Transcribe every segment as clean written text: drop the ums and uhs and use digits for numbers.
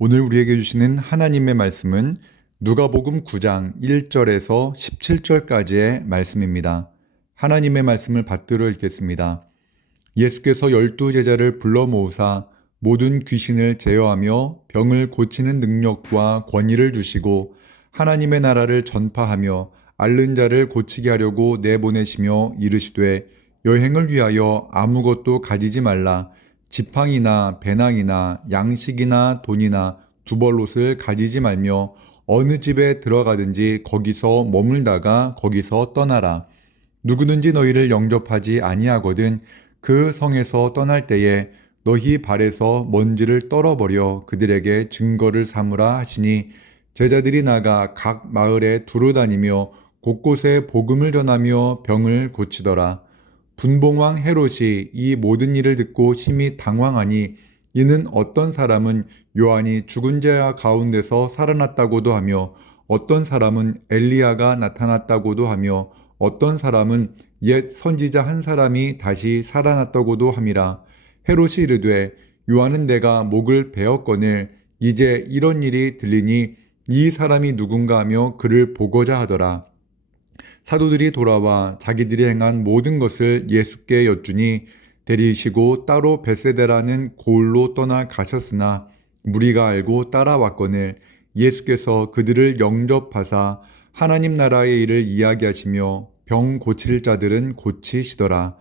오늘 우리에게 주시는 하나님의 말씀은 누가복음 9장 1절에서 17절까지의 말씀입니다. 하나님의 말씀을 받들어 읽겠습니다. 예수께서 12제자를 불러 모으사 모든 귀신을 제어하며 병을 고치는 능력과 권위를 주시고 하나님의 나라를 전파하며 앓는 자를 고치게 하려고 내보내시며 이르시되 여행을 위하여 아무것도 가지지 말라. 지팡이나 배낭이나 양식이나 돈이나 두벌옷을 가지지 말며 어느 집에 들어가든지 거기서 머물다가 거기서 떠나라. 누구든지 너희를 영접하지 아니하거든 그 성에서 떠날 때에 너희 발에서 먼지를 떨어버려 그들에게 증거를 삼으라 하시니 제자들이 나가 각 마을에 두루다니며 곳곳에 복음을 전하며 병을 고치더라. 분봉왕 헤롯이 이 모든 일을 듣고 심히 당황하니 이는 어떤 사람은 요한이 죽은 자 가운데서 살아났다고도 하며 어떤 사람은 엘리야가 나타났다고도 하며 어떤 사람은 옛 선지자 한 사람이 다시 살아났다고도 함이라. 헤롯이 이르되 요한은 내가 목을 베었거늘 이제 이런 일이 들리니 이 사람이 누군가 하며 그를 보고자 하더라. 사도들이 돌아와 자기들이 행한 모든 것을 예수께 여쭈니 데리시고 따로 벳세다라는 고을로 떠나 가셨으나 무리가 알고 따라왔거늘 예수께서 그들을 영접하사 하나님 나라의 일을 이야기하시며 병 고칠 자들은 고치시더라.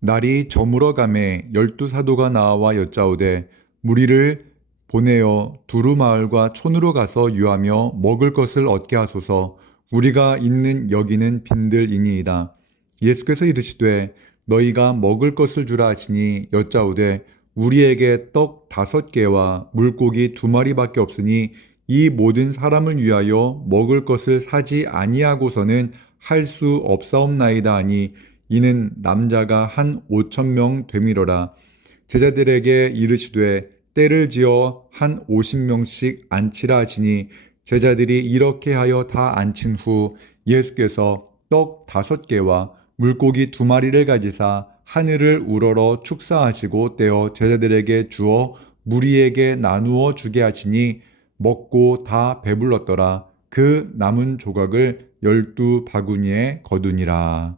날이 저물어 가매 12사도가 나와 여짜오되 무리를 보내어 두루 마을과 촌으로 가서 유하며 먹을 것을 얻게 하소서. 우리가 있는 여기는 빈들이니이다. 예수께서 이르시되 너희가 먹을 것을 주라 하시니 여짜오되 우리에게 떡 5개와 물고기 2마리밖에 없으니 이 모든 사람을 위하여 먹을 것을 사지 아니하고서는 할 수 없사옵나이다 하니 이는 남자가 한 5,000명 되미러라. 제자들에게 이르시되 때를 지어 한 50명씩 앉히라 하시니 제자들이 이렇게 하여 다 앉힌 후 예수께서 떡 5개와 물고기 2마리를 가지사 하늘을 우러러 축사하시고 떼어 제자들에게 주어 무리에게 나누어 주게 하시니 먹고 다 배불렀더라. 그 남은 조각을 12바구니에 거두니라.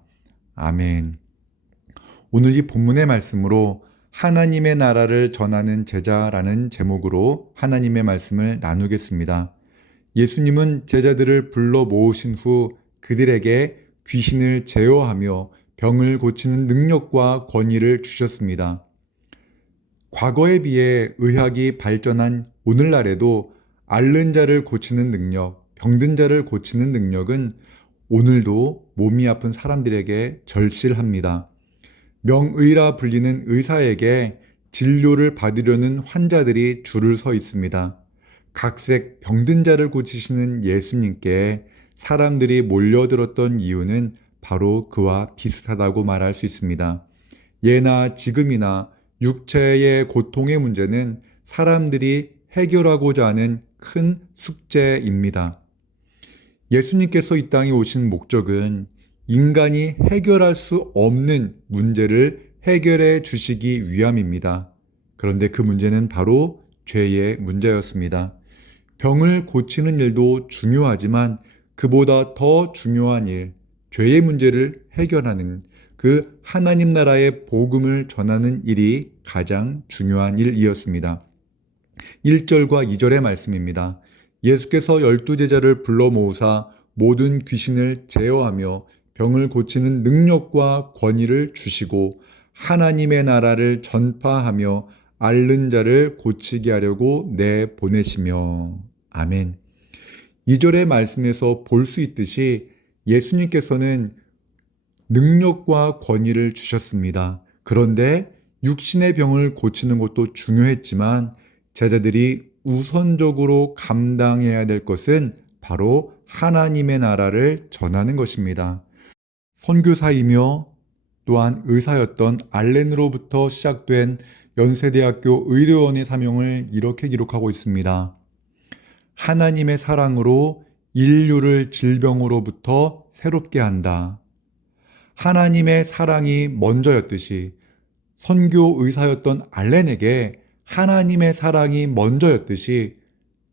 아멘. 오늘 이 본문의 말씀으로 하나님의 나라를 전하는 제자라는 제목으로 하나님의 말씀을 나누겠습니다. 예수님은 제자들을 불러 모으신 후 그들에게 귀신을 제어하며 병을 고치는 능력과 권위를 주셨습니다. 과거에 비해 의학이 발전한 오늘날에도 앓는 자를 고치는 능력, 병든 자를 고치는 능력은 오늘도 몸이 아픈 사람들에게 절실합니다. 명의라 불리는 의사에게 진료를 받으려는 환자들이 줄을 서 있습니다. 각색 병든 자를 고치시는 예수님께 사람들이 몰려들었던 이유는 바로 그와 비슷하다고 말할 수 있습니다. 예나 지금이나 육체의 고통의 문제는 사람들이 해결하고자 하는 큰 숙제입니다. 예수님께서 이 땅에 오신 목적은 인간이 해결할 수 없는 문제를 해결해 주시기 위함입니다. 그런데 그 문제는 바로 죄의 문제였습니다. 병을 고치는 일도 중요하지만 그보다 더 중요한 일, 죄의 문제를 해결하는 그 하나님 나라의 복음을 전하는 일이 가장 중요한 일이었습니다. 1절과 2절의 말씀입니다. 예수께서 12제자를 불러 모으사 모든 귀신을 제어하며 병을 고치는 능력과 권위를 주시고 하나님의 나라를 전파하며 앓는 자를 고치게 하려고 내보내시며. 아멘. 2절의 말씀에서 볼 수 있듯이 예수님께서는 능력과 권위를 주셨습니다. 그런데 육신의 병을 고치는 것도 중요했지만 제자들이 우선적으로 감당해야 될 것은 바로 하나님의 나라를 전하는 것입니다. 선교사이며 또한 의사였던 알렌으로부터 시작된 연세대학교 의료원의 사명을 이렇게 기록하고 있습니다. 하나님의 사랑으로 인류를 질병으로부터 새롭게 한다. 하나님의 사랑이 먼저였듯이 선교 의사였던 알렌에게 하나님의 사랑이 먼저였듯이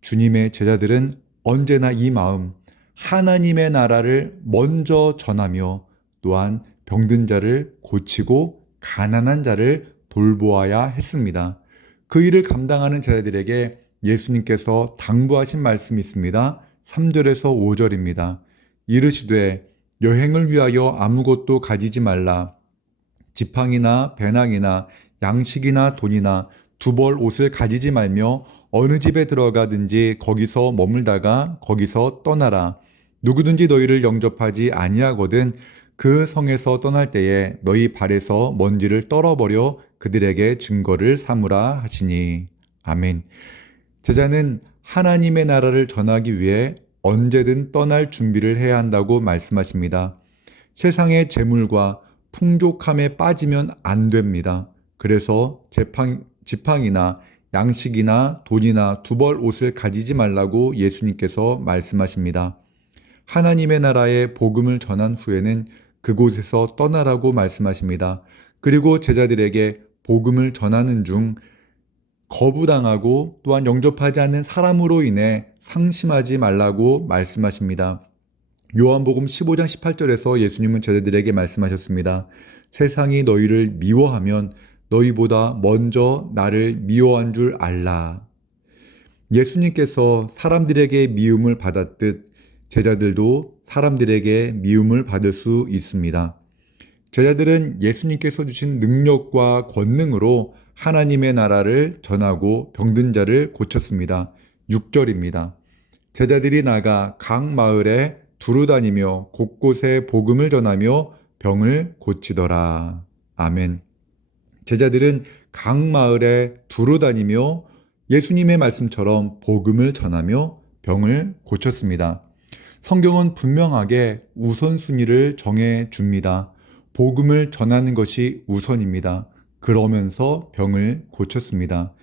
주님의 제자들은 언제나 이 마음, 하나님의 나라를 먼저 전하며 또한 병든 자를 고치고 가난한 자를 돌보아야 했습니다. 그 일을 감당하는 제자들에게 예수님께서 당부하신 말씀이 있습니다. 3절에서 5절입니다. 이르시되 여행을 위하여 아무것도 가지지 말라. 지팡이나 배낭이나 양식이나 돈이나 두 벌 옷을 가지지 말며 어느 집에 들어가든지 거기서 머물다가 거기서 떠나라. 누구든지 너희를 영접하지 아니하거든 그 성에서 떠날 때에 너희 발에서 먼지를 떨어버려 그들에게 증거를 삼으라 하시니. 아멘. 제자는 하나님의 나라를 전하기 위해 언제든 떠날 준비를 해야 한다고 말씀하십니다. 세상의 재물과 풍족함에 빠지면 안 됩니다. 그래서 지팡이나 양식이나 돈이나 두 벌 옷을 가지지 말라고 예수님께서 말씀하십니다. 하나님의 나라의 복음을 전한 후에는 그곳에서 떠나라고 말씀하십니다. 그리고 제자들에게 복음을 전하는 중 거부당하고 또한 영접하지 않는 사람으로 인해 상심하지 말라고 말씀하십니다. 요한복음 15장 18절에서 예수님은 제자들에게 말씀하셨습니다. 세상이 너희를 미워하면 너희보다 먼저 나를 미워한 줄 알라. 예수님께서 사람들에게 미움을 받았듯 제자들도 사람들에게 미움을 받을 수 있습니다. 제자들은 예수님께서 주신 능력과 권능으로 하나님의 나라를 전하고 병든 자를 고쳤습니다. 6절입니다. 제자들이 나가 각 마을에 두루다니며 곳곳에 복음을 전하며 병을 고치더라. 아멘. 제자들은 각 마을에 두루다니며 예수님의 말씀처럼 복음을 전하며 병을 고쳤습니다. 성경은 분명하게 우선순위를 정해 줍니다. 복음을 전하는 것이 우선입니다. 그러면서 병을 고쳤습니다.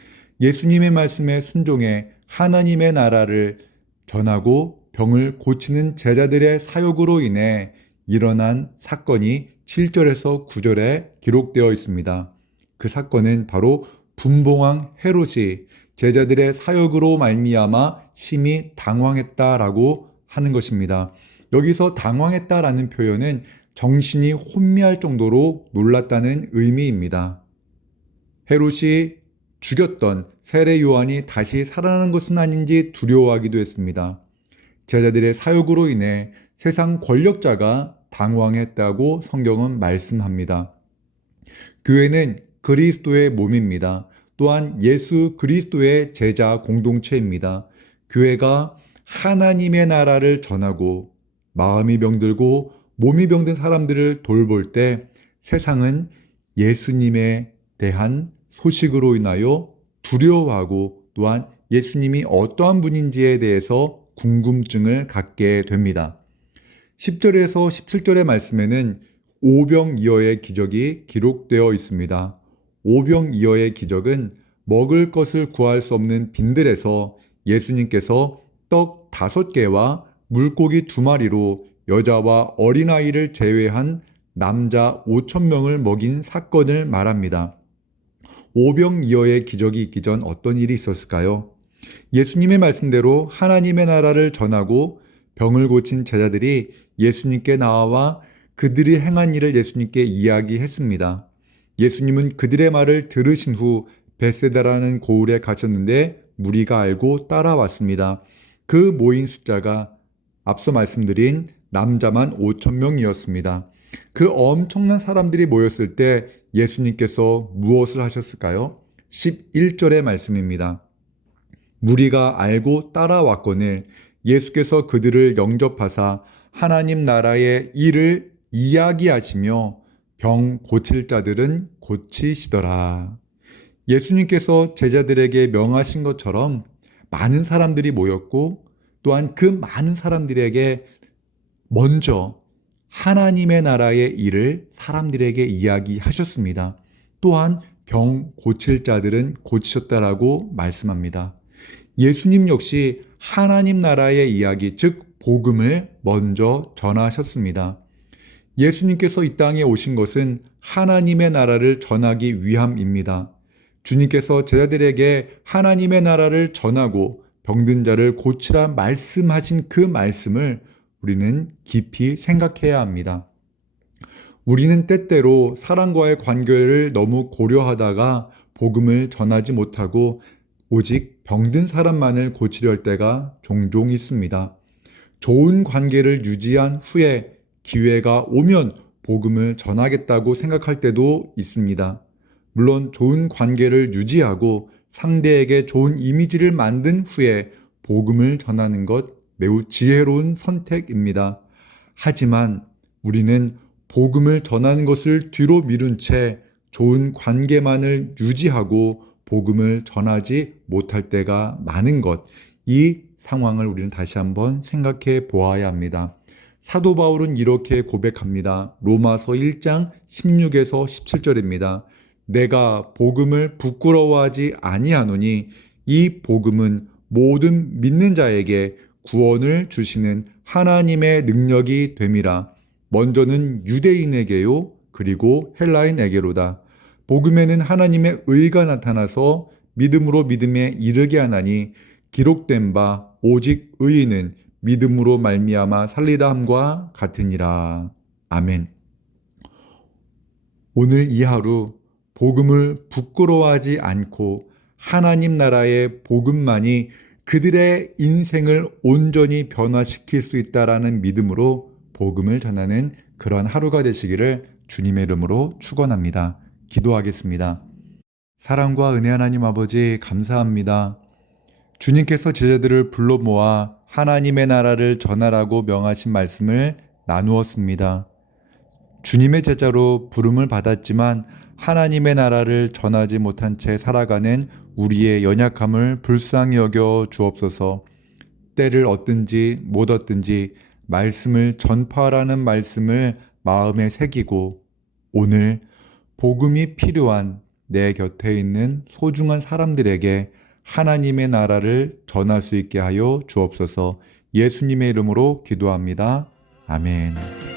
예수님의 말씀에 순종해 하나님의 나라를 전하고 병을 고치는 제자들의 사역으로 인해 일어난 사건이 7절에서 9절에 기록되어 있습니다. 그 사건은 바로 분봉왕 헤롯이 제자들의 사역으로 말미암아 심히 당황했다라고 하는 것입니다. 여기서 당황했다라는 표현은 정신이 혼미할 정도로 놀랐다는 의미입니다. 헤롯이 죽였던 세례 요한이 다시 살아나는 것은 아닌지 두려워하기도 했습니다. 제자들의 사역으로 인해 세상 권력자가 당황했다고 성경은 말씀합니다. 교회는 그리스도의 몸입니다. 또한 예수 그리스도의 제자 공동체입니다. 교회가 하나님의 나라를 전하고 마음이 병들고 몸이 병든 사람들을 돌볼 때 세상은 예수님에 대한 소식으로 인하여 두려워하고 또한 예수님이 어떠한 분인지에 대해서 궁금증을 갖게 됩니다. 10절에서 17절의 말씀에는 오병이어의 기적이 기록되어 있습니다. 오병이어의 기적은 먹을 것을 구할 수 없는 빈들에서 예수님께서 떡 5개와 물고기 2마리로 여자와 어린아이를 제외한 남자 5,000명을 먹인 사건을 말합니다. 오병이어의 기적이 있기 전 어떤 일이 있었을까요? 예수님의 말씀대로 하나님의 나라를 전하고 병을 고친 제자들이 예수님께 나와 그들이 행한 일을 예수님께 이야기했습니다. 예수님은 그들의 말을 들으신 후 벳세다라는 고을에 가셨는데 무리가 알고 따라왔습니다. 그 모인 숫자가 앞서 말씀드린 남자만 5,000명이었습니다. 그 엄청난 사람들이 모였을 때 예수님께서 무엇을 하셨을까요? 11절의 말씀입니다. 무리가 알고 따라왔거늘 예수께서 그들을 영접하사 하나님 나라의 일을 이야기하시며 병 고칠 자들은 고치시더라. 예수님께서 제자들에게 명하신 것처럼 많은 사람들이 모였고 또한 그 많은 사람들에게 먼저 하나님의 나라의 일을 사람들에게 이야기하셨습니다. 또한 병 고칠 자들은 고치셨다라고 말씀합니다. 예수님 역시 하나님 나라의 이야기, 즉 복음을 먼저 전하셨습니다. 예수님께서 이 땅에 오신 것은 하나님의 나라를 전하기 위함입니다. 주님께서 제자들에게 하나님의 나라를 전하고 병든 자를 고치라 말씀하신 그 말씀을 우리는 깊이 생각해야 합니다. 우리는 때때로 사람과의 관계를 너무 고려하다가 복음을 전하지 못하고 오직 병든 사람만을 고치려 할 때가 종종 있습니다. 좋은 관계를 유지한 후에 기회가 오면 복음을 전하겠다고 생각할 때도 있습니다. 물론 좋은 관계를 유지하고 상대에게 좋은 이미지를 만든 후에 복음을 전하는 것 매우 지혜로운 선택입니다. 하지만 우리는 복음을 전하는 것을 뒤로 미룬 채 좋은 관계만을 유지하고 복음을 전하지 못할 때가 많은 것, 이 상황을 우리는 다시 한번 생각해 보아야 합니다. 사도 바울은 이렇게 고백합니다. 로마서 1장 16에서 17절입니다. 내가 복음을 부끄러워하지 아니하노니 이 복음은 모든 믿는 자에게 구원을 주시는 하나님의 능력이 됨이라. 먼저는 유대인에게요, 그리고 헬라인에게로다. 복음에는 하나님의 의가 나타나서 믿음으로 믿음에 이르게 하나니 기록된 바 오직 의인은 믿음으로 말미암아 살리라 함과 같으니라. 아멘. 오늘 이 하루 복음을 부끄러워하지 않고 하나님 나라의 복음만이 그들의 인생을 온전히 변화시킬 수 있다라는 믿음으로 복음을 전하는 그런 하루가 되시기를 주님의 이름으로 축원합니다. 기도하겠습니다. 사랑과 은혜 하나님 아버지 감사합니다. 주님께서 제자들을 불러 모아 하나님의 나라를 전하라고 명하신 말씀을 나누었습니다. 주님의 제자로 부름을 받았지만 하나님의 나라를 전하지 못한 채 살아가는 우리의 연약함을 불쌍히 여겨 주옵소서. 때를 얻든지 못 얻든지 말씀을 전파하라는 말씀을 마음에 새기고 오늘 복음이 필요한 내 곁에 있는 소중한 사람들에게 하나님의 나라를 전할 수 있게 하여 주옵소서. 예수님의 이름으로 기도합니다. 아멘.